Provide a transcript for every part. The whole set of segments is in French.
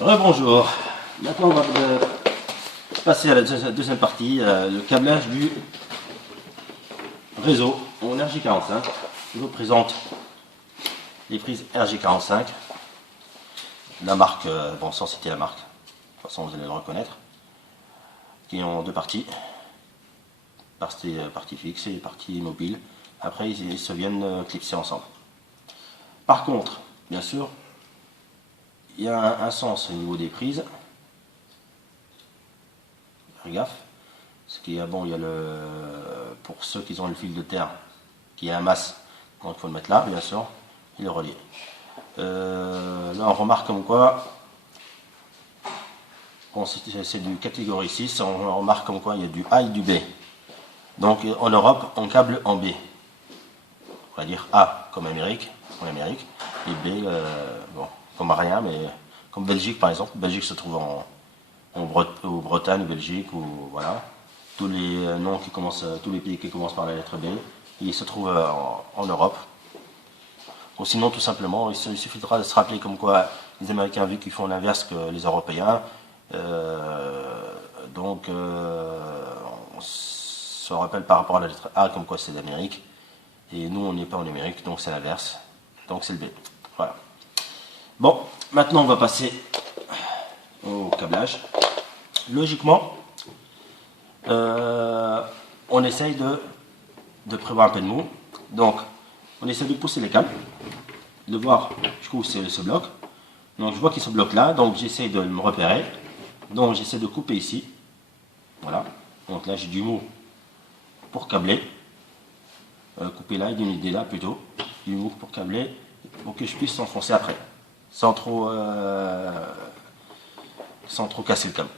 Rebonjour. Maintenant, on va passer à la deuxième partie, le câblage du réseau en RJ45. Je vous présente les prises RJ45, la marque, bon, sans citer la marque, de toute façon vous allez le reconnaître, qui ont deux parties, partie fixe et partie mobile. Après, ils se viennent clipser ensemble. Par contre, bien sûr, il y a un sens au niveau des prises. Faites gaffe. Ce qui est bon, il y a pour ceux qui ont le fil de terre, qui est un masse, donc il faut le mettre là, bien sûr, et le relier. Là, on remarque comme quoi, bon, c'est du catégorie 6, on remarque comme quoi il y a du A et du B. Donc en Europe, on câble en B. On va dire A comme Amérique, et B, bon, comme rien, mais comme Belgique par exemple. Belgique se trouve en Bretagne, Belgique, ou voilà. Tous les noms qui commencent, tous les pays qui commencent par la lettre B, ils se trouvent en Europe. Ou sinon, tout simplement, il suffira de se rappeler comme quoi les Américains, vu qu'ils font l'inverse que les Européens, donc on se rappelle par rapport à la lettre A comme quoi c'est l'Amérique, et nous on n'est pas en Amérique, donc c'est l'inverse, donc c'est le B. Voilà. Bon, maintenant on va passer au câblage. Logiquement, on essaye de prévoir un peu de mou. Donc, on essaie de pousser les câbles, de voir jusqu'où se bloque. Donc, je vois qu'il se bloque là, donc j'essaie de me repérer. Donc, j'essaie de couper ici. Voilà. Donc là, j'ai du mou pour câbler. Couper là, et d'une idée là plutôt. Du mou pour câbler, pour que je puisse s'enfoncer après, sans trop casser le câble.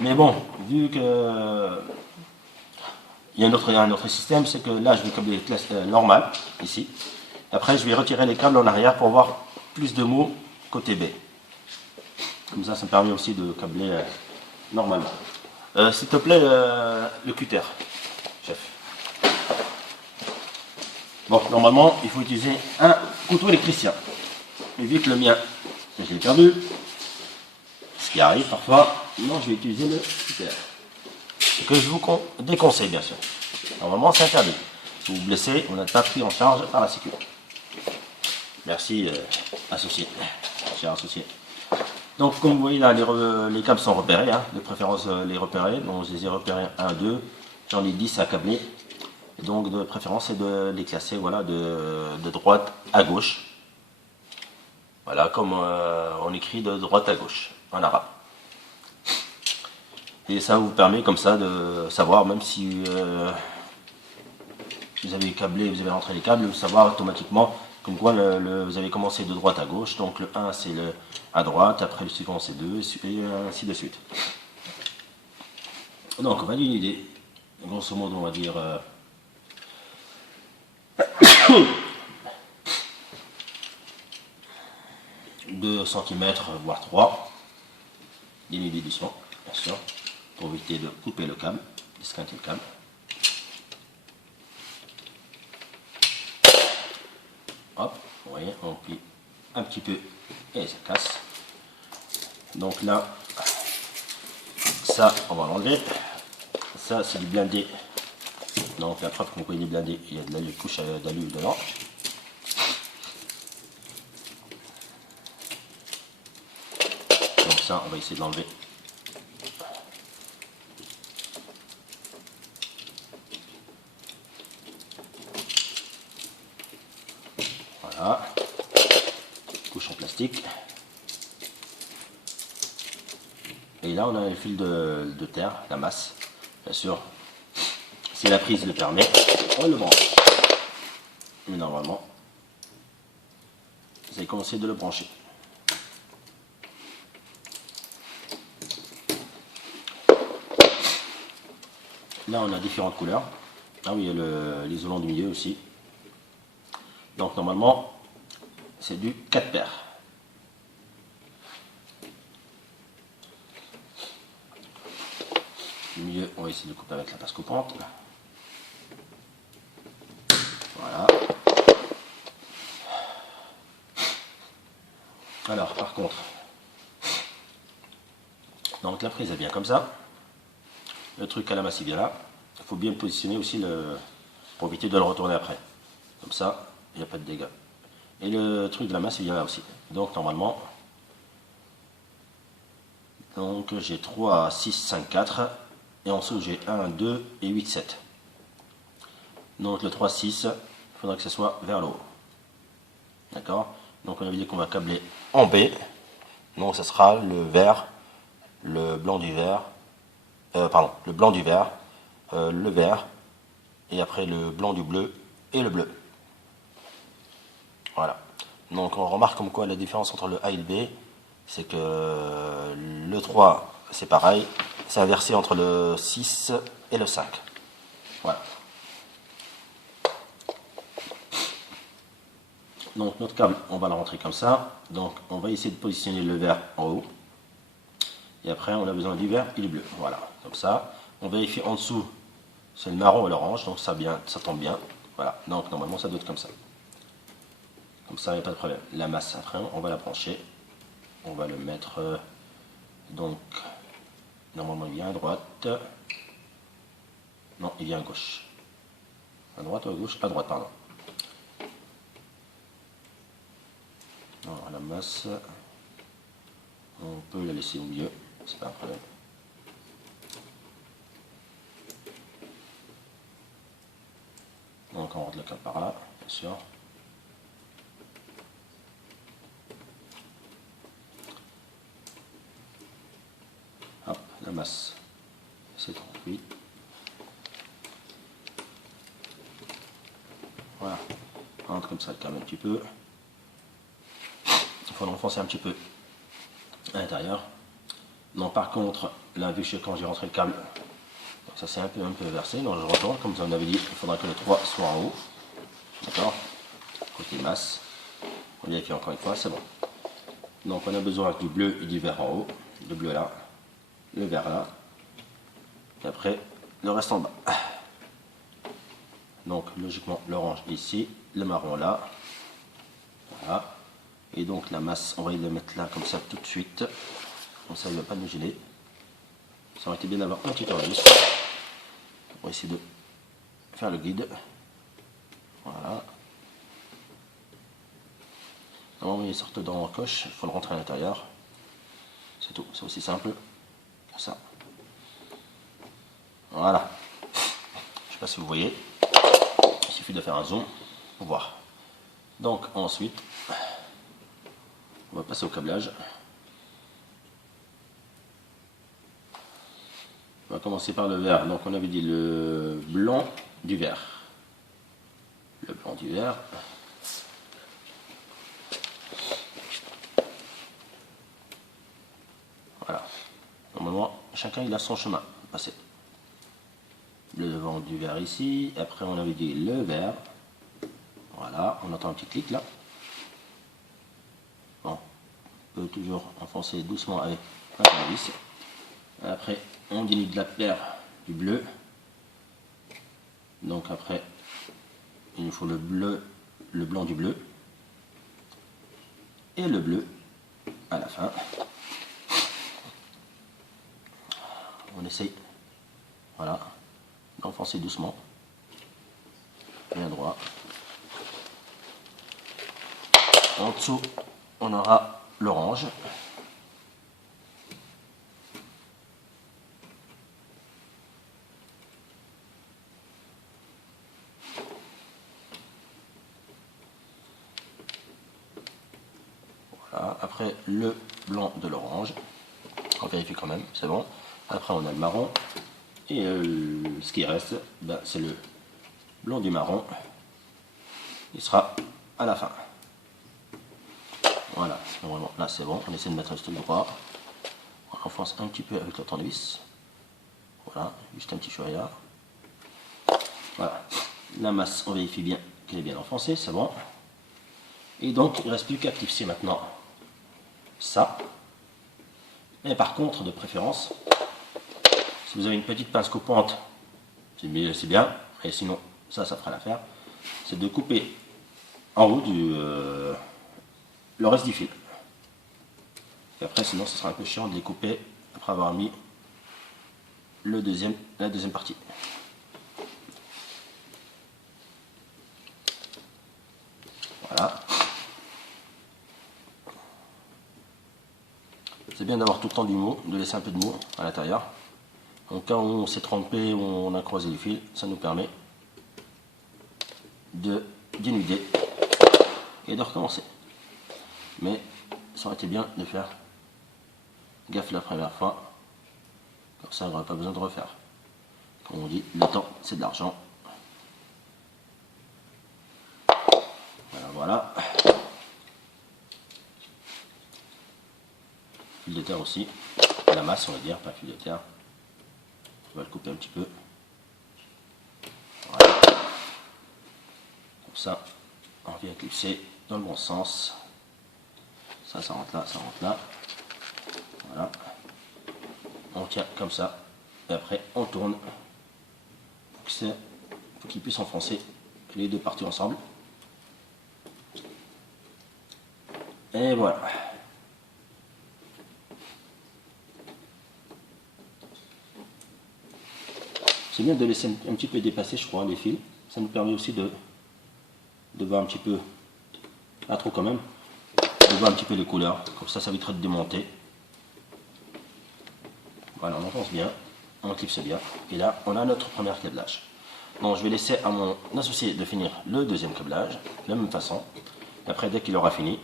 Mais bon, vu que il y a un autre système, c'est que là je vais câbler les classes normales, ici. Après je vais retirer les câbles en arrière pour avoir plus de mou côté B. Comme ça me permet aussi de câbler normalement. S'il te plaît, le cutter, chef. Bon, normalement il faut utiliser un couteau électricien. Mais vu que le mien, je l'ai perdu, ce qui arrive parfois, non, je vais utiliser le cutter. Ce que je vous déconseille, bien sûr. Normalement, c'est interdit. Si vous vous blessez, vous n'êtes pas pris en charge par la sécurité. Merci, associé, cher associé. Donc, comme vous voyez là, les câbles sont repérés, hein, de préférence les repérer. Donc, je les ai repérés 1, 2, j'en ai 10 à câbler. Et donc, de préférence, c'est de les classer voilà, de droite à gauche. Voilà, comme on écrit de droite à gauche, en arabe. Et ça vous permet comme ça de savoir, même si vous avez câblé, vous avez rentré les câbles, vous savoir automatiquement comme quoi vous avez commencé de droite à gauche. Donc le 1 c'est le à droite, après le suivant c'est 2, et ainsi de suite. Donc on va dire une idée, grosso modo on va dire 2 cm voire 3, une idée doucement, bien sûr, pour éviter de couper le câble, d'esquinter le câble. Hop, vous voyez, on plie un petit peu et ça casse. Donc là, ça, on va l'enlever. Ça, c'est du blindé. Donc la preuve qu'on il est blindé, il y a de la couche d'alu dedans. Donc ça, on va essayer de l'enlever. Voilà, couche en plastique. Et là on a le fil de terre, la masse. Bien sûr, si la prise le permet, on le branche. Mais normalement, vous allez commencer de le brancher. Là on a différentes couleurs. Ah oui, il y a l'isolant du milieu aussi. Donc normalement, c'est du 4 paires. Du milieu, on va essayer de couper avec la passe coupante. Voilà. Alors, par contre, Donc la prise est bien comme ça. Le truc à la masse il vient là. Il faut bien le positionner aussi pour éviter de le retourner après. Comme ça, il n'y a pas de dégâts. Et le truc de la masse il vient là aussi. Donc normalement, donc j'ai 3, 6, 5, 4. Et en dessous j'ai 1, 2 et 8, 7. Donc le 3, 6, il faudra que ce soit vers le haut. D'accord? Donc on avait dit qu'on va câbler en B. Donc ça sera le vert, le blanc du vert, le blanc du vert, le vert, et après le blanc du bleu et le bleu. Voilà. Donc on remarque comme quoi la différence entre le A et le B, c'est que le 3 c'est pareil, c'est inversé entre le 6 et le 5. Voilà. Donc notre câble, on va le rentrer comme ça. Donc on va essayer de positionner le vert en haut. Et après on a besoin du vert et du bleu. Voilà, comme ça. On vérifie en dessous, c'est le marron et l'orange, donc ça tombe bien. Voilà, donc normalement ça doit être comme ça. Comme ça, il n'y a pas de problème. La masse, après, on va la brancher. On va le mettre, donc, normalement il vient à droite. Non, il vient à gauche. À droite ou à gauche? À droite, pardon. Alors, la masse, on peut la laisser au milieu, c'est pas un problème. Donc, on rentre le câble par là, bien sûr. Hop, la masse, c'est 38. Voilà, on rentre comme ça le câble un petit peu. Il faut l'enfoncer un petit peu à l'intérieur. Non, par contre, là, vu que quand j'ai rentré le câble, donc ça s'est un peu versé, donc je retourne, comme on avait dit, il faudra que le 3 soit en haut. D'accord? Côté masse, on vérifie encore une fois, c'est bon. Donc on a besoin du bleu et du vert en haut, le bleu là, le vert là, et après le reste en bas. Donc logiquement l'orange ici, le marron là, voilà. Et donc la masse, on va le mettre là comme ça tout de suite, comme ça il ne va pas nous gêner. Ça aurait été bien d'avoir un petit tournevis. On va essayer de faire le guide. Voilà. Normalement il sortent dans la coche, il faut le rentrer à l'intérieur. C'est tout, c'est aussi simple que ça. Voilà. Je ne sais pas si vous voyez. Il suffit de faire un zoom pour voir. Donc ensuite, on va passer au câblage. On va commencer par le vert. Donc on avait dit le blanc du vert. Le blanc du vert. Voilà. Normalement, chacun il a son chemin à passer. Le devant du vert ici. Après on avait dit le vert. Voilà, on entend un petit clic là. Bon, on peut toujours enfoncer doucement avec un tournevis. Après, on diminue de la paire du bleu. Donc après, il nous faut le bleu, le blanc du bleu. Et le bleu à la fin. On essaye, voilà, d'enfoncer doucement. Bien droit. En dessous, on aura l'orange. Voilà. Après, le blanc de l'orange. On vérifie quand même, c'est bon. Après, on a le marron. Et ce qui reste, ben, c'est le blanc du marron. Il sera à la fin. Voilà, normalement là c'est bon, on essaie de mettre un truc droit. On enfonce un petit peu avec le tournevis. Voilà, juste un petit chouïa. Voilà, la masse, on vérifie bien qu'elle est bien enfoncée, c'est bon. Et donc il ne reste plus qu'à clipser maintenant ça. Mais par contre, de préférence, si vous avez une petite pince coupante, c'est bien, et sinon ça fera l'affaire, c'est de couper en haut le reste du fil. Et après, sinon, ce sera un peu chiant de les couper après avoir mis la deuxième partie. Voilà. C'est bien d'avoir tout le temps du mou, de laisser un peu de mou à l'intérieur. En cas où on s'est trompé, où on a croisé les fils, ça nous permet de dénuder et de recommencer. Mais ça aurait été bien de faire gaffe la première fois, comme ça on n'aurait pas besoin de refaire. Comme on dit, le temps c'est de l'argent. Voilà, voilà. Fil de terre aussi, la masse on va dire, pas fil de terre. On va le couper un petit peu. Voilà. Comme ça, on vient clipser dans le bon sens. Ça rentre là, ça rentre là. Voilà. On tient comme ça. Et après, on tourne pour qu'il puisse enfoncer les deux parties ensemble. Et voilà. C'est bien de laisser un petit peu dépasser, je crois, les fils. Ça nous permet aussi de voir un petit peu, pas trop quand même, de voir un petit peu les couleurs. Comme ça, ça évitera de démonter. Voilà, on enfonce bien, on clipse bien. Et là, on a notre premier câblage. Bon, je vais laisser à mon associé de finir le deuxième câblage, de la même façon. Et après, dès qu'il aura fini,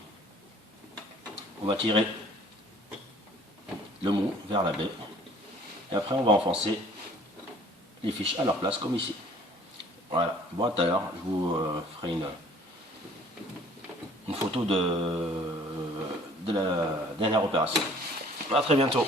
on va tirer le mou vers la baie. Et après, on va enfoncer les fiches à leur place, comme ici. Voilà. Bon, tout à l'heure, je vous ferai une photo de la dernière opération. À très bientôt.